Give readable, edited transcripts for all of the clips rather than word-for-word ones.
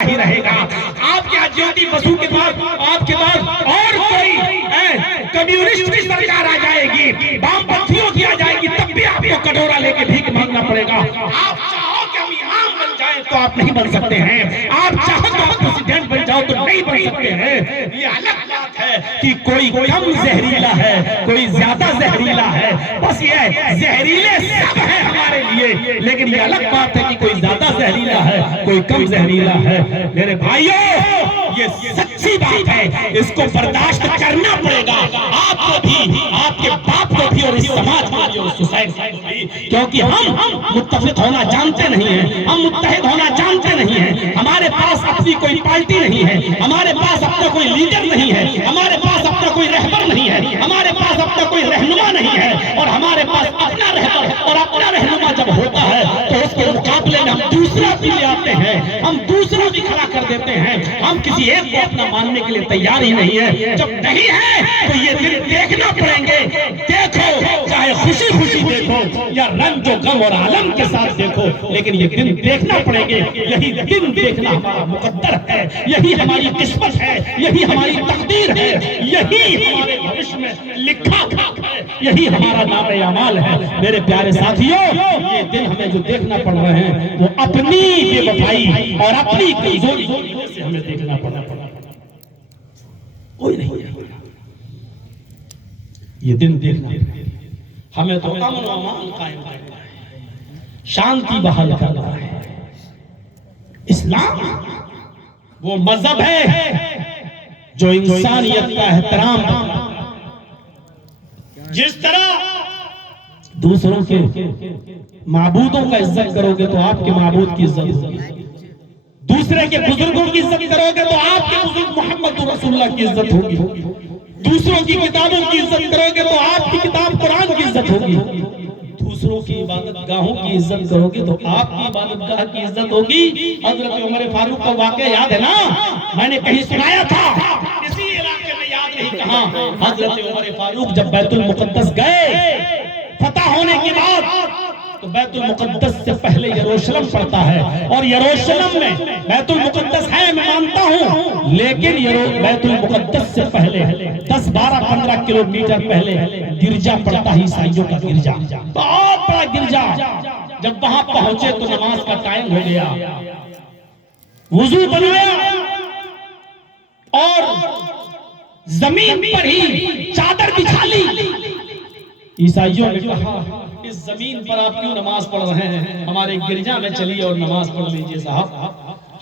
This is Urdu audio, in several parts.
ہی رہے گا. آپ کے جیوتی بسو کے بعد آپ کے بعد اور کوئی کمیونسٹ کی سرکار آ جائے گی, بام پنتھیوں کی آ جائے گی, تب بھی آپ کو کٹورا لے کے بھیک مانگنا پڑے گا. آپ چاہو کہ ہم امام بن جائیں تو آپ نہیں بن سکتے ہیں, آپ چاہو تو آپ پریزیڈنٹ بن جاؤ تو نہیں بن سکتے ہیں. یہ الگ بات ہے کہ کوئی کم زہریلا ہے, کوئی زیادہ زہریلا ہے, بس یہ زہریلے سب ہیں ہمارے لیے, لیکن یہ الگ بات ہے کہ کوئی زیادہ زہریلا ہے, کوئی کم زہریلا ہے. میرے بھائیوں, یہ سچی بات ہے, اس کو برداشت کرنا پڑے گا آپ کو بھی, آپ کے باپ کو بھی, اور اس سماج کو بھی, اور سوسائٹی کو بھی, کیونکہ ہم متفق ہونا جانتے نہیں ہیں, ہم متحد ہونا جانتے نہیں ہیں. ہمارے پاس اپنی کوئی پارٹی نہیں ہے, ہمارے پاس اپنا کوئی لیڈر نہیں ہے, ہمارے پاس اپنا کوئی رہبر نہیں ہے, ہمارے پاس اپنا کوئی رہنما نہیں ہے, اور ہمارے پاس اپنا رہبر اور اپنا رہنما جب ہوتا ہے تو اس کے مقابلے میں ہم دوسرا بھی لے آتے ہیں, ہم دوسرا بھی کھڑا کر دیتے ہیں. ہم کسی ایک کو اپنا ماننے کے لیے تیار ہی نہیں ہے. جب نہیں ہے تو یہ دن دیکھنا پڑیں گے. دیکھو, چاہے خوشی خوشی دیکھو یا رنج و غم اور عالم کے ساتھ دیکھو, لیکن یہ دن دیکھنا پڑیں گے. یہی دن دیکھنا ہمارا مقدر ہے, یہی ہماری قسمت ہے, یہی ہماری تقدیر ہے, یہی ہمارے بھوش میں لکھا ہے, یہی ہمارا نام اعمال ہے. میرے پیارے ساتھیوں, یہ دن ہمیں جو دیکھنا پڑ رہے ہیں وہ اپنی بے وفائی اور اپنی کمزوری سے ہمیں دیکھنا پڑا. کوئی نہیں یہ دن دیکھنا ہمیں تو امن و امان قائم کرنا ہے, شانتی بحال کرنا ہے. اسلام وہ مذہب ہے جو انسانیت کا احترام کرتا ہے. جس طرح دوسروں کے معبودوں کا عزت کرو گے تو آپ کے معبود کی عزت ہوگی, دوسرے کے بزرگوں کی عزت کرو گے تو آپ کے بزرگ محمد رسول اللہ کی عزت ہوگی, دوسروں کی کتابوں کی عزت کرو گے تو آپ کی کتاب قرآن کی عزت ہوگی, دوسروں کی عبادت گاہوں کی عزت کرو گے تو آپ کی عبادت گاہ کی عزت ہوگی. حضرت عمر فاروق کا واقعہ یاد ہے نا, میں نے کہیں سنایا تھا, اسی علاقے میں یاد نہیں کہاں. حضرت عمر فاروق جب بیت المقدس گئے فتح ہونے کے بعد, تو بیت المقدس سے پہلے یروشلم پڑتا ہے, اور یروشلم میں بیت المقدس ہے میں مانتا ہوں, لیکن بیت المقدس سے پہلے 10-12-15 کلومیٹر پہلے گرجا پڑتا ہے, عیسائیوں کا گرجا, بہت بڑا گرجا. جب وہاں پہنچے تو نماز کا ٹائم ہو گیا, وضو بنایا اور زمین پر ہی چادر بچھا لی. عیسائیوں نے کہا اس زمین پر آپ کیوں نماز پڑھ رہے ہیں, ہمارے گرجا میں چلیے اور نماز پڑھ لیجئے صاحب,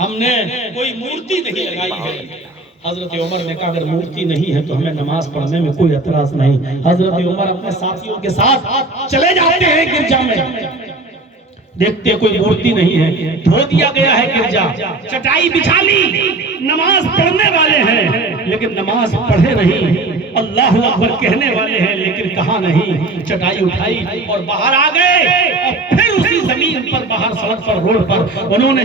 ہم نے کوئی مورتی نہیں لگائی ہے. حضرت عمر نے کہا اگر مورتی نہیں ہے تو ہمیں نماز پڑھنے میں کوئی اعتراض نہیں. حضرت عمر اپنے ساتھیوں کے ساتھ چلے جاتے ہیں گرجا میں, دیکھتے کوئی مورتی نہیں ہے, دھو دیا گیا ہے گرجا, چٹائی بچھا لی, نماز پڑھنے والے ہیں لیکن نماز پڑھے نہیں, اللہ اکبر کہنے والے ہیں لیکن کہا نہیں. چٹائی اٹھائی اور باہر آ گئے, اور پھر اسی زمین پر باہر سڑک پر روڈ پر انہوں نے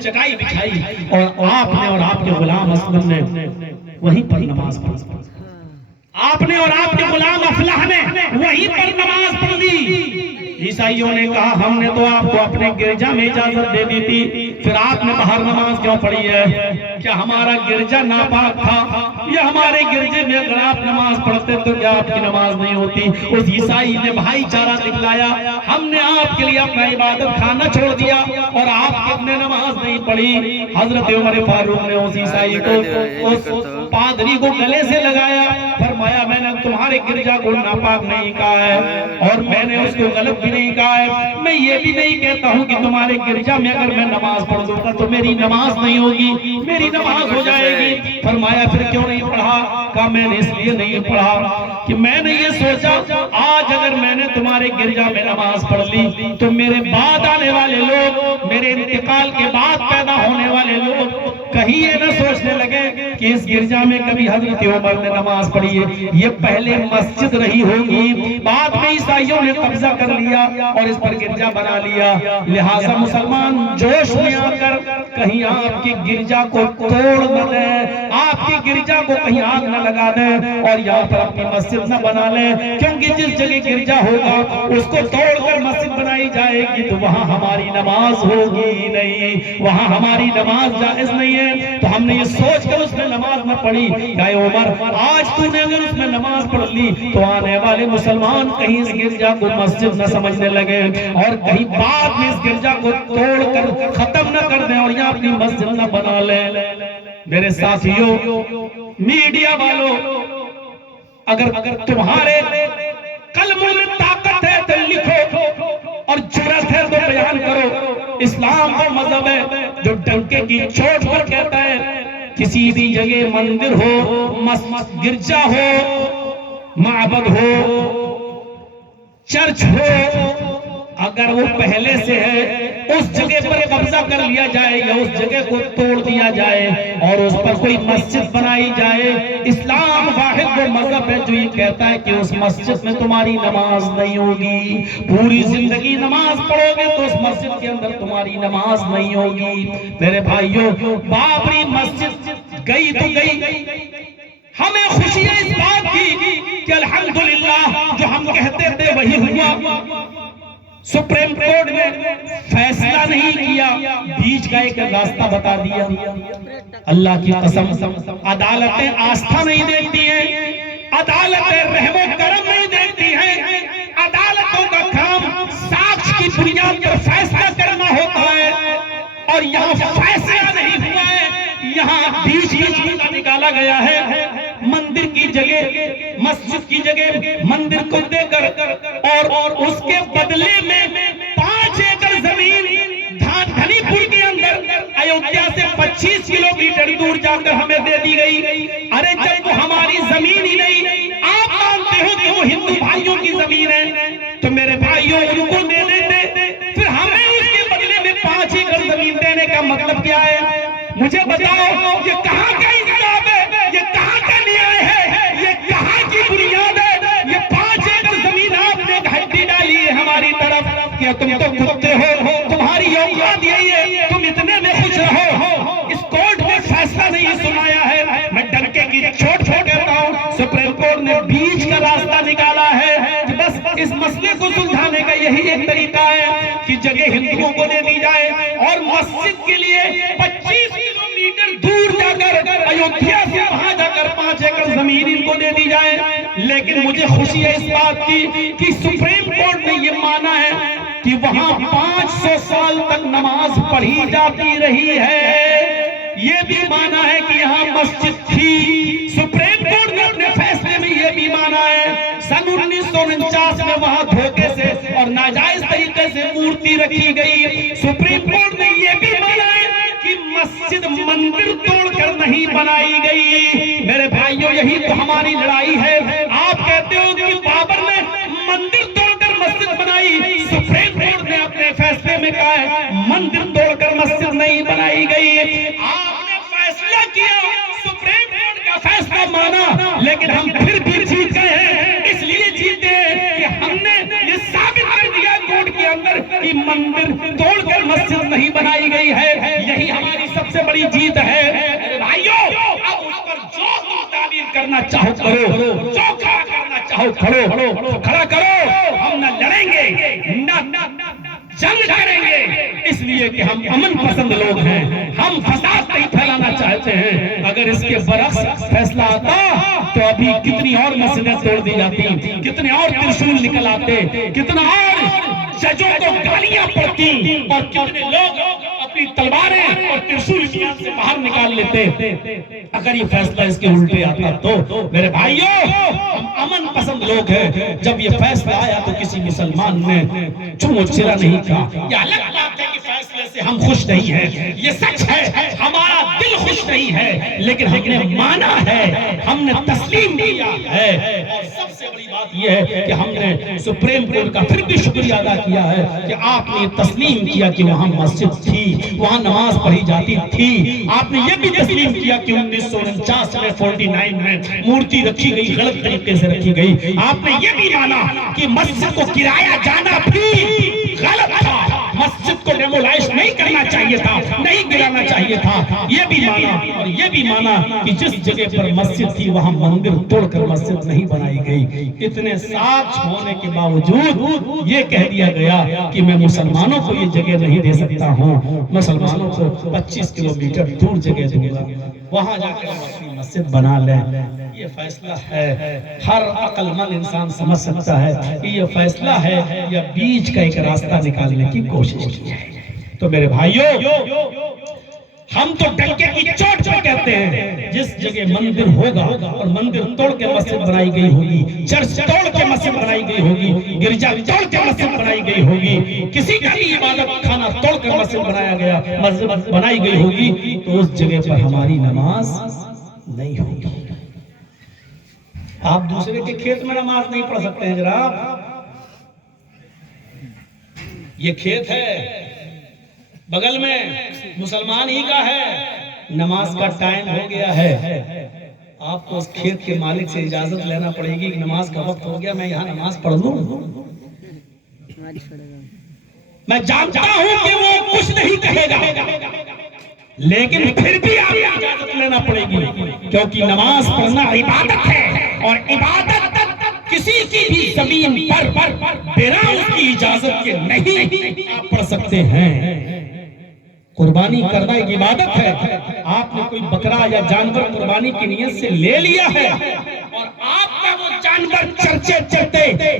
چٹائی بچھائی, اور آپ نے اور آپ کے غلام اسلم نے وہیں پر نماز پڑھی. آپ نے اور آپ کے غلام افلاح نے وہیں پر نماز پڑھ لی. عیسائیوں نے کہا ہم نے تو آپ کو اپنے گرجا میں اجازت دے دی تھی, پھر آپ نے باہر نماز کیوں پڑھی ہے؟ کیا ہمارا گرجا ناپاک تھا, یا ہمارے گرجے میں اگر آپ نماز پڑھتے تو کیا آپ کی نماز نہیں ہوتی؟ اس عیسائی نے بھائی چارہ دکھلایا, ہم نے آپ کے لیے اپنا عبادت خانہ چھوڑ دیا اور آپ نے نماز نہیں پڑھی. حضرت عمر فاروق نے اس عیسائی کو, اس پادری کو گلے سے لگایا, فرمایا میں نے تمہارے گرجا کو ناپاک نہیں کہا ہے, اور میں نے اس کو غلط بھی نہیں کہا ہے, میں یہ بھی نہیں کہتا ہوں کہ تمہارے گرجا میں اگر میں نماز پڑھ دوں گا تو میری نماز نہیں ہوگی, میری نماز ہو جائے گی. فرمایا پھر کیوں نہیں پڑھا؟ کہا میں نے اس لیے نہیں پڑھا کہ میں نے یہ سوچا آج اگر میں نے تمہارے گرجا میں نماز پڑھ لی تو میرے بعد آنے والے لوگ, میرے انتقال کے بعد پیدا ہونے والے لوگ کہیں یہ نہ سوچنے لگے کہ اس گرجا میں کبھی حضرت عمر نے نماز پڑھی ہے، یہ پہلے مسجد رہی ہوگی، بعد میں عیسائیوں نے قبضہ کر لیا اور اس پر گرجا بنا لیا۔ لہٰذا مسلمان جوش میں آ کر کہیں آپ کی گرجا کو توڑ نہ دیں، آپ کی گرجا کو کہیں آگ نہ لگا دیں اور یہاں پر اپنی مسجد نہ بنا لیں، کیونکہ جس جگہ گرجا ہوگا اس کو توڑ کر مسجد بنائی جائے گی تو وہاں ہماری نماز ہوگی نہیں، وہاں ہماری نماز جائز نہیں ہے۔ تو ہم نے یہ سوچ کر اس میں نماز نہ پڑھی کہ اے عمر آج تو نے اگر اس میں نماز پڑھ لی تو آنے والے مسلمان کہیں اس گرجا کو مسجد نہ سمجھنے لگے اور کہیں بعد میں اس گرجا کو توڑ کر ختم نہ کر دیں اور یہاں اپنی مسجد نہ بنا لیں۔ میرے ساتھیوں، میڈیا والوں، اگر تمہارے قلموں میں طاقت ہے تو لکھو اور جرأت ہے تو بیان کرو۔ اسلام وہ مذہب ہے جو ڈنکے کی چوٹ پر کہتا ہے کسی بھی جگہ مندر ہو، گرجا ہو، معبد ہو، چرچ ہو، اگر وہ پہلے سے ہے اس جگہ پر قبضہ کر لیا جائے یا اس جگہ کو توڑ دیا جائے اور اس پر کوئی مسجد بنائی جائے، اسلام واحد وہ مذہب ہے جو یہ کہتا ہے کہ اس مسجد میں تمہاری نماز نہیں ہوگی، پوری زندگی نماز پڑھو گے تو اس مسجد کے اندر تمہاری نماز نہیں ہوگی۔ میرے بھائیوں، بابری مسجد گئی تو گئی، ہمیں خوشی ہے اس بات کی کہ الحمدللہ جو ہم کہتے تھے وہی ہوا۔ سپریم کورٹ نے فیصلہ نہیں کیا، بیچ کا ایک راستہ بتا دیا۔ اللہ کی قسم، عدالتیں آستھا نہیں دیتی ہیں، عدالتیں رحم و کرم نہیں دیتی ہیں، عدالتوں کا کام ساکھ کی بنیاد پر فیصلہ کرنا ہوتا ہے اور یہاں فیصلہ نہیں ہوا ہے، یہاں بیچ کا نکالا گیا ہے۔ مندر کی جگہ، مسجد کی جگہ مندر کو دے کر اور اس کے بدلے میں 5 ایکڑ زمین دھنی پور کے اندر ایودھیا سے 25 کلومیٹر دور جا کر ہمیں دے دی گئی۔ ارے جب وہ ہماری زمین ہی نہیں، آپ مانتے ہو کہ وہ ہندو بھائیوں کی زمین ہے تو میرے بھائیوں ان کو دے دیتے، پھر ہمیں اس کے بدلے میں 5 ایکڑ زمین دینے کا مطلب کیا ہے؟ مجھے بتاؤ یہ کہاں کا انصاف ہے، یہ کہاں کا نیائے ہے، یہ کہاں کی بنیاد ہے؟ یہ 5 ایکڑ زمین آپ نے ہڈی ڈالی ہے ہماری طرف، کیا تم تو کتے ہو؟ تمہاری اوقات یہی ہے تم اتنے میں خوش رہو؟ اس کورٹ نے فیصلہ نہیں سنایا ہے، میں ڈنکے کی چوٹ کہتا ہوں، سپریم کورٹ نے بیچ کا راستہ نکالا ہے کہ بس اس مسئلے کو سلجھانے کا یہی ایک طریقہ ہے کہ جگہ ہندوؤں کو دے دی جائے اور مسجد کے لیے 25 کلومیٹر دور جا کر ایودھیا سے وہاں جا کر 5 ایکڑ زمین ان کو دے دی جائے۔ لیکن مجھے خوشی ہے اس بات کی کہ سپریم کورٹ نے یہ مانا ہے کہ وہاں 500 سال تک نماز پڑھی جاتی رہی ہے، یہ بھی مانا ہے کہ یہاں مسجد تھی۔ سپریم کورٹ نے اپنے فیصلے میں یہ بھی مانا ہے سن 1949 میں وہاں دھوکے سے اور ناجائز طریقے سے مورتی رکھی گئی۔ سپریم کورٹ نے یہ بھی مانا ہے کہ مسجد مندر توڑ کر نہیں بنائی گئی۔ میرے بھائیوں، یہی تو ہماری لڑائی ہے۔ آپ کہتے ہو کہ بابر نے مندر توڑ کر مسجد بنائی، سپریم کورٹ نے اپنے فیصلے میں کہا ہے مندر توڑ کر مسجد نہیں بنائی گئی۔ آپ نے فیصلہ کیا، سپریم کورٹ کا فیصلہ مانا، لیکن ہم پھر بھی جیت گئے ہیں۔ اس لیے جیتے کہ ہم نے یہ ثابت کر دیا کورٹ کے اندر کہ مندر توڑ کر مسجد نہیں بنائی گئی ہے، یہی ہماری سب سے بڑی جیت ہے۔ بھائیوں، اب اس پر جو تم تعبیر کرنا چاہو کرو، جو کھڑا کرنا چاہو کھڑا کرو، ہم نہ لڑیں گے نہ جنگ کریں گے، اس لیے کہ ہم امن پسند لوگ ہیں، ہم فساد نہیں پھیلانا چاہتے ہیں۔ اگر اس کے برعکس فیصلہ آتا تو ابھی کتنی اور مسجدیں توڑ دی جاتی، کتنے اور ترشول نکل آتے، کتنا اور ججوں کو گالیاں پڑتی اور کتنے لوگ اپنی تلواریں اور ترشول سے باہر نکال لیتے۔ اگر یہ فیصلہ اس کے الٹے آتا تو میرے بھائیوں، ہم امن پسند لوگ ہیں۔ جب یہ فیصلہ آیا تو کسی مسلمان نے چمو چرا نہیں کہا۔ یہ الگ بات ہے کہ فیصلے سے ہم خوش نہیں ہیں، یہ سچ ہے، ہمارا دل خوش نہیں ہے، لیکن ہم نے مانا ہے، ہم نے تسلیم کیا ہے۔ اور سب سے بڑی بات بات یہ ہے کہ ہم نے سپریم کورٹ کا پھر بھی شکریہ ادا کیا ہے کہ آپ نے تسلیم کیا کہ وہاں مسجد تھی، وہاں نماز پڑھی جاتی تھی۔ آپ نے یہ بھی تسلیم کیا کہ 1949 میں 49 میں مورتی رکھی گئی، غلط طریقے سے رکھی گئی۔ آپ نے یہ بھی مانا کہ مسجد کو گرایا جانا بھی غلط تھا، مسجد کو ڈیمولائش نہیں کرنا چاہیے تھا، نہیں گرانا چاہیے تھا، یہ بھی مانا۔ اور یہ بھی مانا کہ جس جگہ پر مسجد تھی وہاں مندر توڑ کر مسجد نہیں بنائی گئی۔ اتنے ساتھ ہونے کے باوجود یہ کہہ دیا گیا کہ میں مسلمانوں کو یہ جگہ نہیں دے سکتا ہوں، مسلمانوں کو 25 کلومیٹر دور جگہ دوں گا، وہاں جا کر اپنی مسجد بنا لیں۔ یہ فیصلہ ہے، ہر عقل مند انسان سمجھ سکتا ہے کہ یہ فیصلہ ہے یا بیچ کا ایک راستہ نکالنے کی کوشش کی ہے۔ تو میرے بھائیوں، ہم تو ڈنکے کی چوٹ پہ کہتے ہیں جس جگہ مندر ہوگا اور مندر توڑ کے مسجد بنائی گئی ہوگی، چرچ توڑ کے مسجد بنائی گئی ہوگی، گرجا توڑ کے مسجد بنائی گئی ہوگی، کسی کا بھی عبادت خانہ توڑ کر مسجد بنایا گیا، مسجد بنائی گئی ہوگی، تو اس جگہ پر ہماری نماز نہیں ہوگی۔ آپ دوسرے کے کھیت میں نماز نہیں پڑھ سکتے ہیں جناب، یہ کھیت ہے بغل میں، مسلمان ہی کا ہے، نماز کا ٹائم ہو گیا ہے، آپ کو اس کھیت کے مالک سے اجازت لینا پڑے گی کہ نماز کا وقت ہو گیا، میں یہاں نماز پڑھ لوں۔ میں جانتا ہوں کہ وہ کچھ نہیں کہے گا، لیکن پھر بھی آپ کو اجازت لینا پڑے گی، کیونکہ نماز پڑھنا عبادت ہے، اور عبادت کسی کی بھی زمین پر بنا اس کی اجازت کے نہیں آپ پڑھ سکتے ہیں۔ قربانی کرنا ایک عبادت ہے، آپ نے کوئی بکرا یا جانور قربانی کی نیت سے لے لیا ہے، اور آپ کا وہ جانور چرچے چرتے